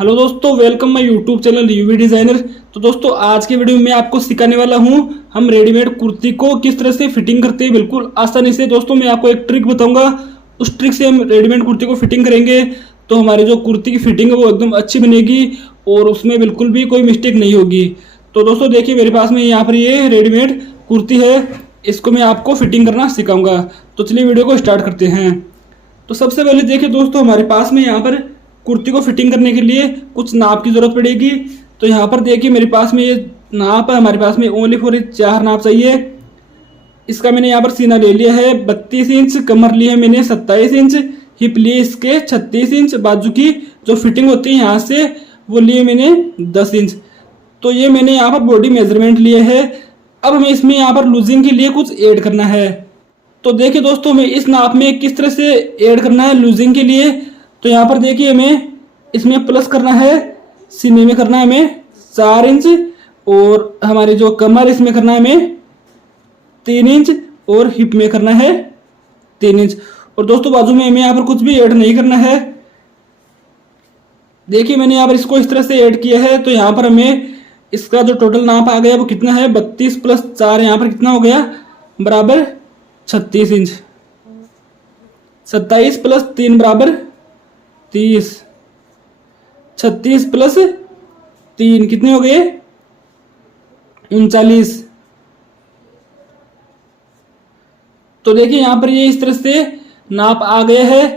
Hello दोस्तों, welcome my YouTube channel UV designer. तो दोस्तों, आज के वीडियो में आपको सिखाने वाला हूं हम रेडीमेड कुर्ती को किस तरह से फिटिंग करते हैं बिल्कुल आसानी से। दोस्तों, मैं आपको एक ट्रिक बताऊंगा, उस ट्रिक से हम रेडीमेड कुर्ती को फिटिंग करेंगे तो हमारी जो कुर्ती की फिटिंग है वो एकदम अच्छी बनेगी और उसमें बिल्कुल भी कोई मिस्टेक नहीं होगी। तो दोस्तों देखिए, मेरे पास में यहाँ पर ये रेडीमेड कुर्ती है, इसको मैं आपको फिटिंग करना सिखाऊंगा। तो चलिए वीडियो को स्टार्ट करते हैं। तो सबसे पहले देखिए दोस्तों, हमारे पास में यहाँ पर कुर्ती को फिटिंग करने के लिए कुछ नाप की ज़रूरत पड़ेगी। तो यहाँ पर देखिए मेरे पास में ये नाप है, हमारे पास में ओनली फॉर 4 नाप चाहिए। इसका मैंने यहाँ पर सीना ले लिया है 32 इंच, कमर ली है मैंने 27 इंच, हिप लिए इसके 36 इंच, बाजू की जो फिटिंग होती है यहाँ से वो लिए मैंने 10 इंच। तो ये मैंने यहाँ पर बॉडी मेजरमेंट लिए है। अब हमें इसमें यहाँ पर लूजिंग के लिए कुछ ऐड करना है। तो देखिए दोस्तों, हमें इस नाप में किस तरह से ऐड करना है लूजिंग के लिए। तो यहाँ पर देखिए हमें इसमें प्लस करना है, सीने में करना है हमें 4 इंच, और हमारी जो कमर इसमें करना है हमें 3 इंच, और हिप में करना है 3 इंच। और दोस्तों बाजू में हमें यहाँ पर कुछ भी ऐड नहीं करना है। देखिए मैंने यहाँ पर इसको इस तरह से ऐड किया है। तो यहाँ पर हमें इसका जो टोटल नाप आ गया वो कितना है, 32 प्लस 4 यहाँ पर कितना हो गया, बराबर 36 इंच। 27 प्लस 3 बराबर 30, 36 प्लस 3 कितने हो गए, 39। तो देखिए यहाँ पर ये इस तरह से नाप आ गया है।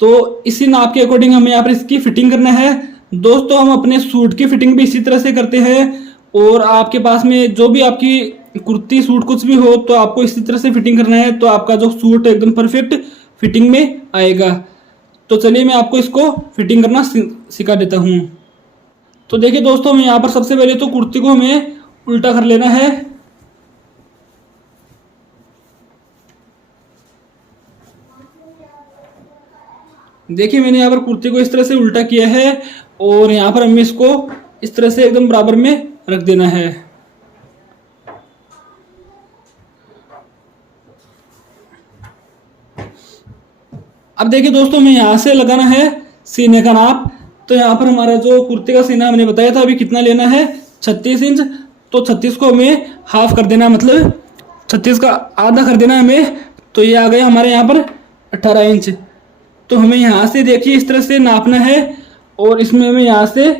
तो इसी नाप के अकॉर्डिंग हमें यहाँ पर इसकी फिटिंग करना है। दोस्तों, हम अपने सूट की फिटिंग भी इसी तरह से करते हैं, और आपके पास में जो भी आपकी कुर्ती सूट कुछ भी हो तो आपको इसी तरह से फिटिंग करना है। तो आपका जो सूट एकदम परफेक्ट फिटिंग में आएगा। तो चलिए मैं आपको इसको फिटिंग करना सिखा देता हूँ। तो देखिए दोस्तों, मैं यहाँ पर सबसे पहले तो कुर्ती को हमें उल्टा कर लेना है। देखिए मैंने यहाँ पर कुर्ती को इस तरह से उल्टा किया है, और यहाँ पर हमें इसको इस तरह से एकदम बराबर में रख देना है। अब देखिए दोस्तों, हमें यहाँ से लगाना है सीने का नाप। तो यहाँ पर हमारा जो कुर्ती का सीना मैंने बताया था अभी कितना लेना है, 36 इंच। तो 36 को हमें हाफ कर देना, मतलब 36 का आधा कर देना हमें। तो ये आ गया हमारे यहाँ पर 18 इंच। तो हमें यहाँ से देखिए इस तरह से नापना है, और इसमें हमें यहाँ से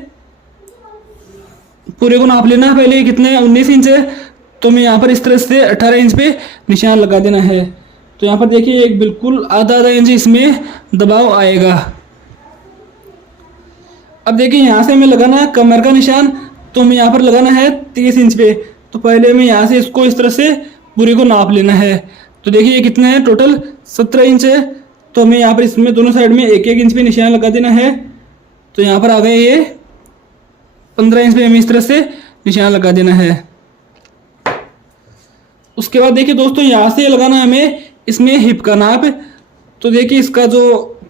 पूरे को नाप लेना है। पहले कितने 19 इंच है, तो हमें यहाँ पर इस तरह से 18 इंच पे निशान लगा देना है। तो यहाँ पर देखिए एक बिल्कुल आधा इंच इसमें दबाव आएगा। अब देखिए यहाँ से हमें लगाना है कमर का निशान। तो हमें यहाँ पर लगाना है 30 इंच पे। तो पहले हमें यहाँ से इसको इस तरह से पूरे को नाप लेना है। तो देखिए ये कितना है, टोटल 17 इंच है। तो हमें यहाँ पर इसमें दोनों साइड में 1-1 इंच पे निशान लगा देना है। तो यहाँ पर आ गए ये 15 इंच पे हमें इस तरह से निशान लगा देना है। उसके बाद देखिए दोस्तों, यहाँ से लगाना है हमें इसमें हिप का नाप। तो देखिए इसका जो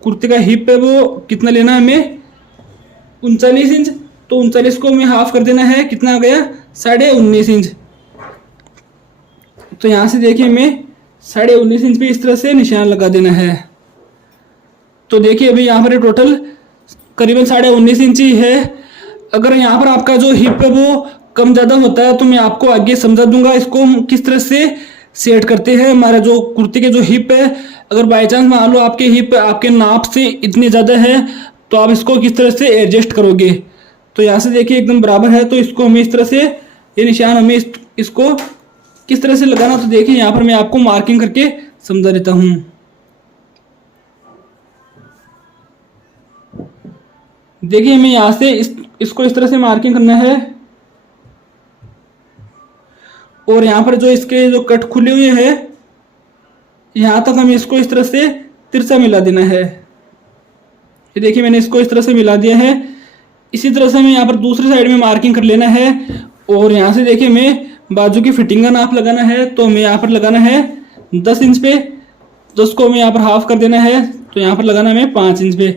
कुर्ती का हिप है वो कितना लेना है हमें, 39 इंच। तो 39 को हमें हाफ कर देना है, कितना आ गया, 19.5 इंच। तो यहाँ से देखिए हमें 19.5 इंच पे इस तरह से निशान लगा देना है। तो देखिए अभी यहाँ पर टोटल करीबन 19.5 इंच ही है। अगर यहाँ पर आपका जो हिप है वो कम ज़्यादा होता है तो मैं आपको आगे समझा दूंगा इसको हम किस तरह से सेट करते हैं। हमारा जो कुर्ती के जो हिप है, अगर बाई चांस मान लो आपके हिप आपके नाप से इतनी ज़्यादा है तो आप इसको किस तरह से एडजस्ट करोगे। तो यहाँ से देखिए एकदम बराबर है। तो इसको हमें इस तरह से, ये निशान हमें इसको किस तरह से लगाना, तो देखिए यहाँ पर मैं आपको मार्किंग करके समझा देता हूँ। देखिए हमें यहाँ से इसको इस तरह से मार्किंग करना है, और यहाँ पर जो इसके जो कट खुले हुए हैं यहाँ तक हमें इसको इस तरह से तिरछा मिला देना है। ये देखिए मैंने इसको इस तरह से मिला दिया है। इसी तरह से हमें यहाँ पर दूसरी साइड में मार्किंग कर लेना है, और यहाँ से देखिए हमें बाजू की फिटिंग का नाप लगाना है। तो हमें यहाँ पर लगाना है 10 इंच पे। 10 को हमें यहाँ पर हाफ कर देना है। तो यहाँ पर लगाना है हमें 5 इंच पे।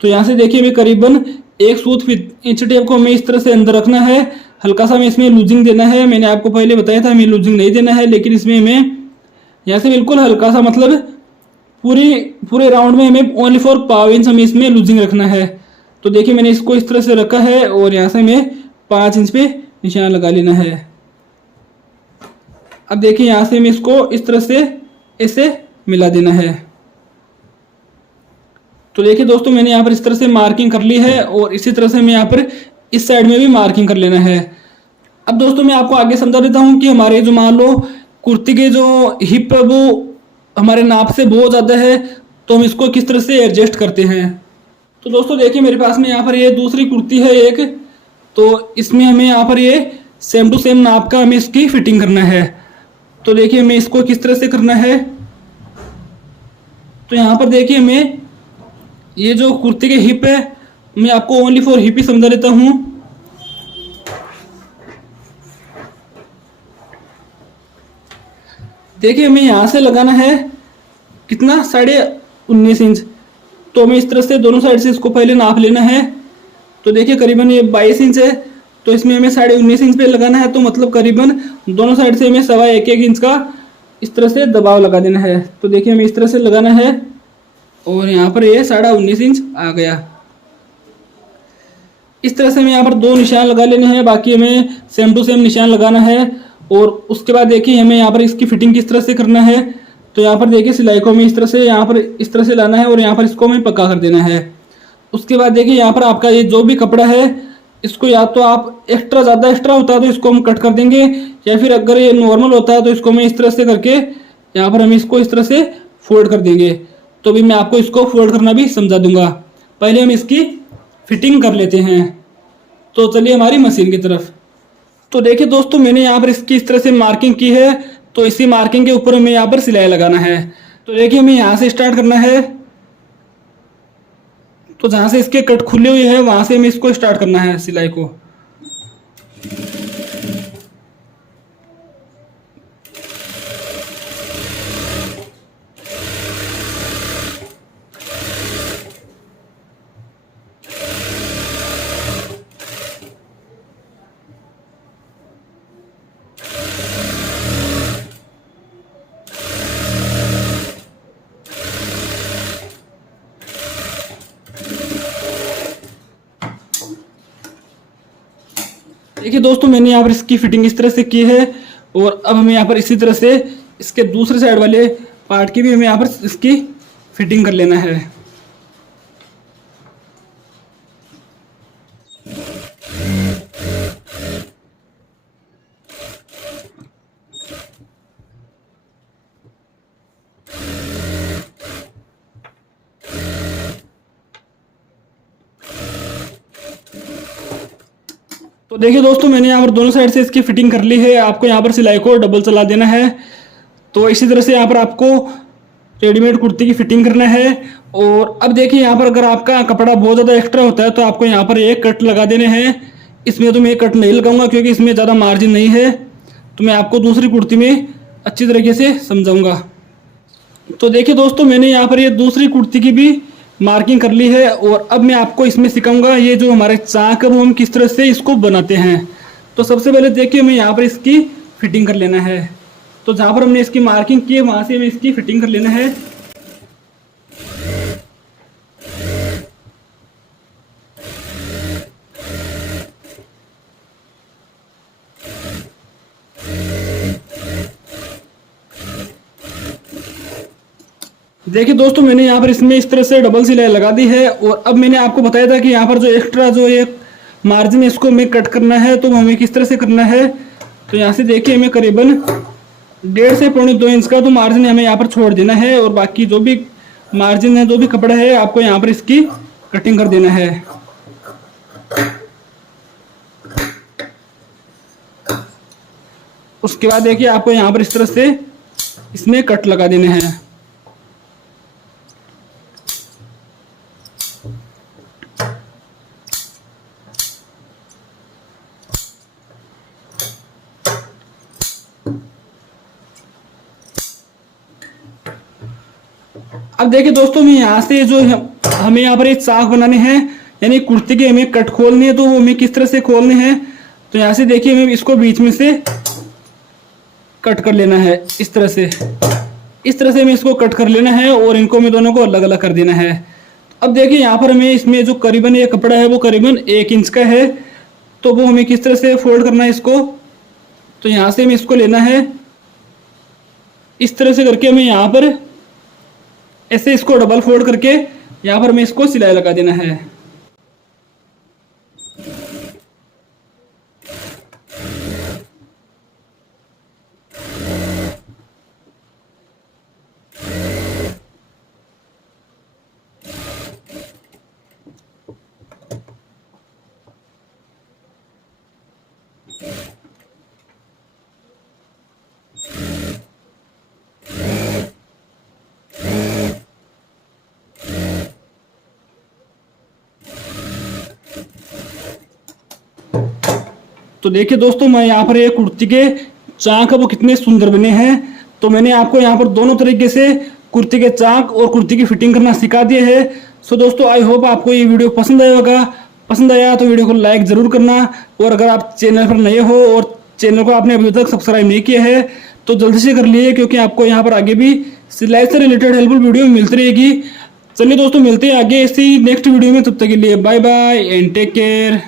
तो यहाँ से देखिए हमें करीबन एक सूत इंच टेप को हमें इस तरह से अंदर रखना है। हल्का सा हमें इसमें लूजिंग देना है। मैंने आपको पहले बताया था हमें लूजिंग नहीं देना है, लेकिन इसमें हमें यहाँ से बिल्कुल हल्का सा, मतलब पूरे राउंड में हमें ओनली फॉर 0.5 इंच हमें इसमें लूजिंग रखना है। तो देखिए मैंने इसको इस तरह से रखा है और यहाँ से हमें 5 इंच पे निशान लगा लेना है। अब देखिए यहाँ से हमें इसको इस तरह से ऐसे मिला देना है। तो देखिए दोस्तों मैंने यहाँ पर इस तरह से मार्किंग कर ली है और इसी तरह से हमें यहाँ पर इस साइड में भी मार्किंग कर लेना है। अब दोस्तों मैं आपको आगे समझा देता हूँ कि हमारे जो मान लो कुर्ती के जो हिप है वो हमारे नाप से बहुत ज़्यादा है, तो हम इसको किस तरह से एडजस्ट करते हैं। तो दोस्तों देखिए मेरे पास में यहाँ पर ये दूसरी कुर्ती है एक, तो इसमें हमें यहाँ पर ये सेम टू सेम नाप का हमें इसकी फिटिंग करना है। तो देखिए हमें इसको किस तरह से करना है। तो यहाँ पर देखिए हमें ये जो कुर्ती के हिप है, मैं आपको ओनली फॉर हिप ही समझा देता हूँ। देखिए हमें यहाँ से लगाना है कितना 19.5 इंच। तो हमें इस तरह से दोनों साइड से इसको पहले नाप लेना है। तो देखिए करीबन ये 22 इंच है, तो इसमें हमें 19.5 इंच पे लगाना है। तो मतलब करीबन दोनों साइड से हमें 1.25 इंच का इस तरह से दबाव लगा देना है। तो देखिए हमें इस तरह से लगाना है और यहाँ पर ये 19.5 इंच आ गया। इस तरह से हमें यहाँ पर 2 निशान लगा लेने हैं, बाकी हमें सेम टू सेम निशान लगाना है। और उसके बाद देखिए हमें यहाँ पर इसकी फिटिंग किस तरह से करना है। तो यहाँ पर देखिए सिलाई को हमें इस तरह से यहाँ पर इस तरह से लाना है और यहाँ पर इसको हमें पक्का कर देना है। उसके बाद देखिए यहाँ पर आपका ये जो भी कपड़ा है इसको या तो आप ज़्यादा एक्स्ट्रा होता है तो इसको हम कट कर देंगे, या फिर अगर ये नॉर्मल होता है तो इसको मैं इस तरह से करके यहाँ पर हम इसको इस तरह से फोल्ड कर देंगे। तो भी मैं आपको इसको फोल्ड करना भी समझा दूंगा। पहले हम इसकी फिटिंग कर लेते हैं। तो चलिए हमारी मशीन की तरफ। तो देखिए दोस्तों मैंने यहाँ पर इसकी इस तरह से मार्किंग की है, तो इसी मार्किंग के ऊपर हमें यहाँ पर सिलाई लगाना है। तो देखिए हमें यहाँ से स्टार्ट करना है। तो जहाँ से इसके कट खुले हुए हैं वहाँ से हमें इसको स्टार्ट करना है सिलाई को। देखिए दोस्तों मैंने यहाँ पर इसकी फिटिंग इस तरह से की है और अब हमें यहाँ पर इसी तरह से इसके दूसरे साइड वाले पार्ट की भी हमें यहाँ पर इसकी फिटिंग कर लेना है। तो देखिए दोस्तों मैंने यहाँ पर दोनों साइड से इसकी फिटिंग कर ली है। आपको यहाँ पर सिलाई को डबल चला देना है। तो इसी तरह से यहाँ पर आपको रेडीमेड कुर्ती की फिटिंग करना है। और अब देखिए यहाँ पर अगर आपका कपड़ा बहुत ज़्यादा एक्स्ट्रा होता है तो आपको यहाँ पर एक कट लगा देने हैं। इसमें तो मैं एक कट नहीं लगाऊंगा क्योंकि इसमें ज़्यादा मार्जिन नहीं है, तो मैं आपको दूसरी कुर्ती में अच्छी तरीके से समझाऊंगा। तो देखिए दोस्तों मैंने यहाँ पर ये दूसरी कुर्ती की भी मार्किंग कर ली है और अब मैं आपको इसमें सिखाऊंगा ये जो हमारे चाक है वो हम किस तरह से इसको बनाते हैं। तो सबसे पहले देखिए हमें यहाँ पर इसकी फिटिंग कर लेना है। तो जहाँ पर हमने इसकी मार्किंग की है वहाँ से हमें इसकी फिटिंग कर लेना है। देखिए दोस्तों मैंने यहाँ पर इसमें इस तरह से डबल सिलाई लगा दी है। और अब मैंने आपको बताया था कि यहाँ पर जो एक्स्ट्रा जो ये मार्जिन है इसको हमें कट करना है, तो हमें किस तरह से करना है। तो यहाँ से देखिए हमें करीबन 1.5 से 2.25 इंच का तो मार्जिन हमें यहाँ पर छोड़ देना है और बाकी जो भी मार्जिन है जो भी कपड़ा है आपको यहाँ पर इसकी कटिंग कर देना है। उसके बाद देखिए आपको यहाँ पर इस तरह से इसमें कट लगा देने हैं। अब देखिए दोस्तों मैं यहाँ से जो हमें यहाँ पर एक चाक बनाने हैं, यानी कुर्ती के हमें कट खोलने हैं, तो वो हमें किस तरह से खोलने हैं। तो यहाँ से देखिए हमें इसको बीच में से कट कर लेना है। इस तरह से हमें इसको कट कर लेना है और इनको हमें दोनों को अलग अलग कर देना है। अब देखिए यहाँ पर हमें इसमें जो करीबन ये कपड़ा है वो करीबन 1 इंच का है, तो वो हमें किस तरह से फोल्ड करना है इसको। तो यहाँ से हमें इसको लेना है, इस तरह से करके हमें यहाँ पर ऐसे इसको डबल फोल्ड करके यहाँ पर हमें इसको सिलाई लगा देना है। तो देखिए दोस्तों, मैं यहाँ पर ये कुर्ती के चाक है वो कितने सुंदर बने हैं। तो मैंने आपको यहाँ पर दोनों तरीके से कुर्ती के चाक और कुर्ती की फिटिंग करना सिखा दिया है। सो दोस्तों, आई होप आपको ये वीडियो पसंद आया होगा। पसंद आया तो वीडियो को लाइक ज़रूर करना, और अगर आप चैनल पर नए हो और चैनल को आपने अभी तक सब्सक्राइब नहीं किया है तो जल्दी से कर लिए, क्योंकि आपको यहाँ पर आगे भी सिलाई से रिलेटेड हेल्पफुल वीडियो मिलती रहेगी। चलिए दोस्तों, मिलते हैं आगे ऐसी नेक्स्ट वीडियो में। तब तक के लिए bye bye and take care.